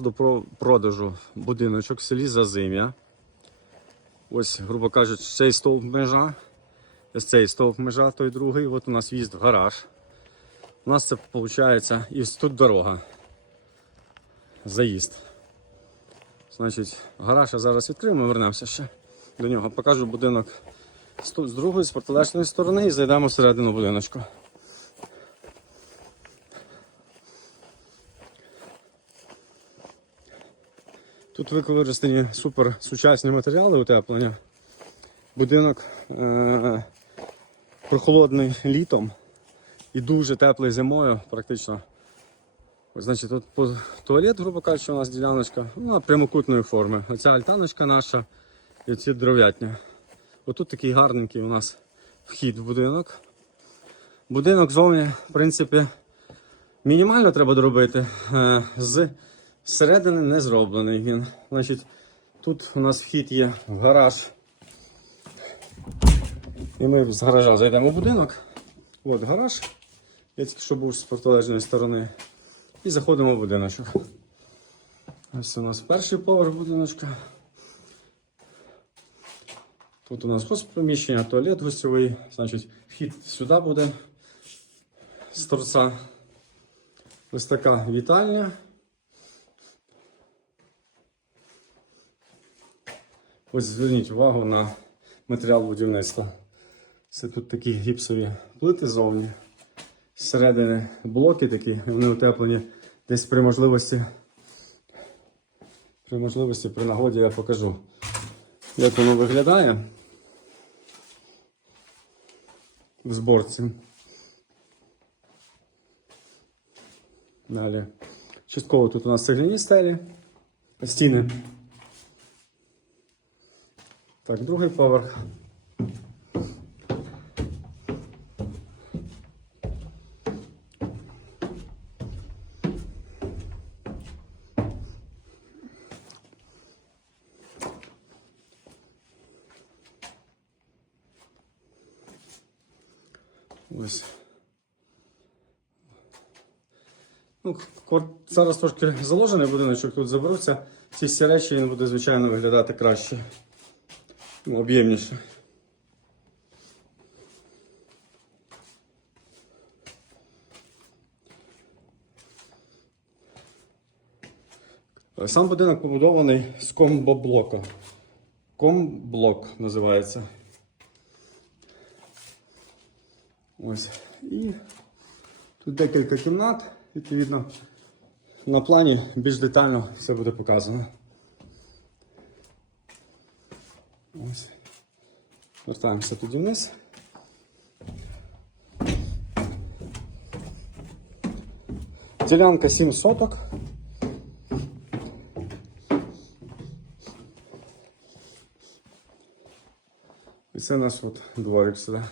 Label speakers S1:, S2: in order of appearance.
S1: До продажу будиночок в селі Зазим'я. Ось, грубо кажучи, цей стовп межа, ось цей стовп межа, той другий. От у нас в'їзд в гараж. У нас це виходить, і тут дорога. Заїзд. Значить, гараж я зараз відкриємо, вернемося ще до нього. Покажу будинок з другої, з протилежної сторони і зайдемо всередину будиночку. Тут використані супер сучасні матеріали утеплення. Будинок е- прохолодний літом і дуже теплий зимою, практично. Значить, тут туалет, грубо кажучи, у нас діляночка ну, прямокутної форми. Оця альтаночка наша і ці дров'ятня. Отут такий гарненький у нас вхід в будинок. Будинок зовні, в принципі, мінімально треба доробити. Е, З середини не зроблений він. Значить, тут у нас вхід є в гараж. І ми з гаража зайдемо в будинок. От гараж. Я тільки що був з протилежної сторони. І заходимо в будиночок. Ось у нас перший поверх будиночка. Тут у нас госпоміщення, туалет гостьовий. Значить, вхід сюди буде з торця. Ось така вітальня. Ось зверніть увагу на матеріал будівництва. Це тут такі гіпсові плити зовні. Зсередини блоки такі, вони утеплені. Десь при можливості. При можливості, при нагоді я покажу, як воно виглядає в зборці. Далі. Частково тут у нас цегляні стелі, стіни. Так, другий поверх. Ось. Ну, зараз трошки заложений будиночок, тут заберуться. Ці всі речі він буде, звичайно, виглядати краще. Ну, об'ємніше. Е, Сам будинок побудований з комбоблока. Комблок називається. Ось. І тут декілька кімнат, відповідно, на плані більш детально все буде показано. Ось. Вертаємося тоді вниз. Ділянка 7 соток. І це у нас от дворик сюди.